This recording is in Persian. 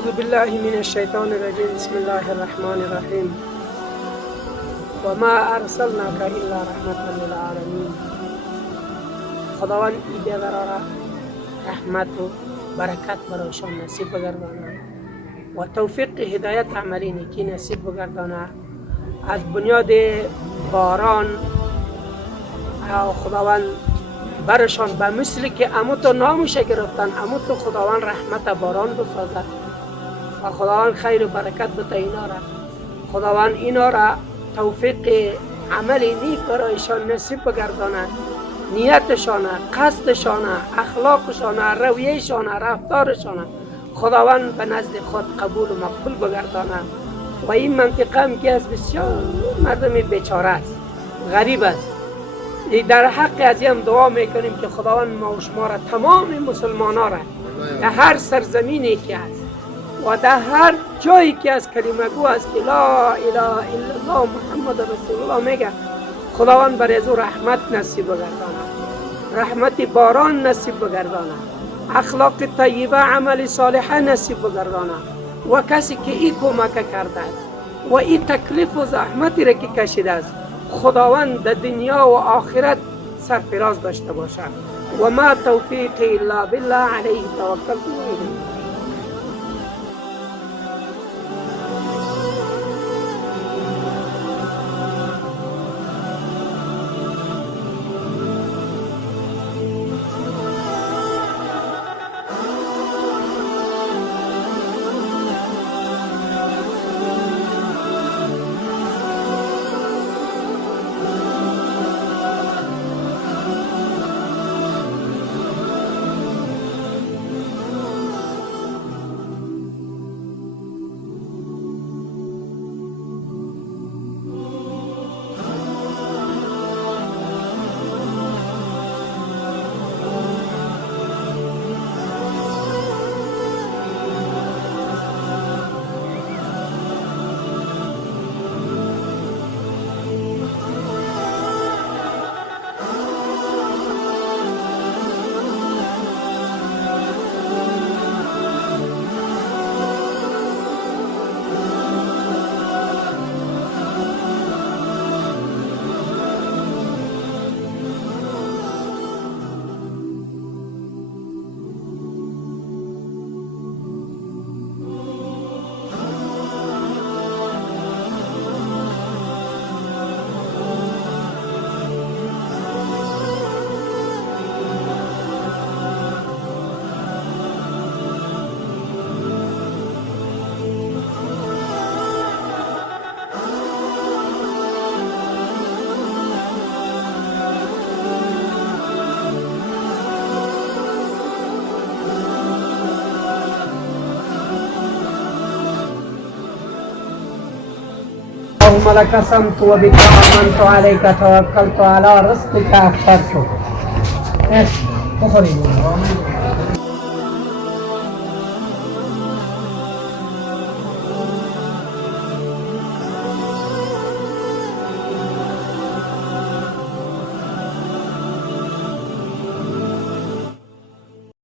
أعوذ بالله من الشيطان الرجيم. بسم الله الرحمن الرحيم. وما أرسلناك إلا رحمة للعالمين. خداوند ایده را رحمت و برکت برایشان نصیب بگرداند و توفیق هدایت عملی نیکی نصیب بگرداند. از بنیاد باران خداوند برشان به مثلی که اموتو نامش گرفتن، اموتو خداوند رحمت باران بسازد و خداوند خیر و برکت بده اینا را. خداوند اینا را توفیق عملی نیک برایشان نصیب بگرداند. نیتشان، قصدشان، اخلاقشان، رویهشان، رفتارشان خداوند به نزد خود قبول و مقبول بگرداند. و این منطقه هم که از بسیار مردم بیچاره است، غریب است. در حق از هم دعا میکنیم که خداوند ما و شما را، تمام مسلمان ها را در هر سرزمینی که است و در هر جایی که از کلمه گو است که لا اله الا الله محمد رسول الله میگه، خداوند برای از رحمت نصیب بگرداند، رحمت باران نصیب بگرداند، اخلاق طیبه، عمل صالحه نصیب بگرداند. و کسی که این کمک کرده است و این تکلیف و زحمتی را که کشیده است، خداوند در دنیا و آخرت سرفراز داشته باشد. و ما توفیقی الا بالله علیه توکلت و الیه. اللهم لك صمت وبك آمنت عليك توكلت على رزقك أخشرت. بخورید.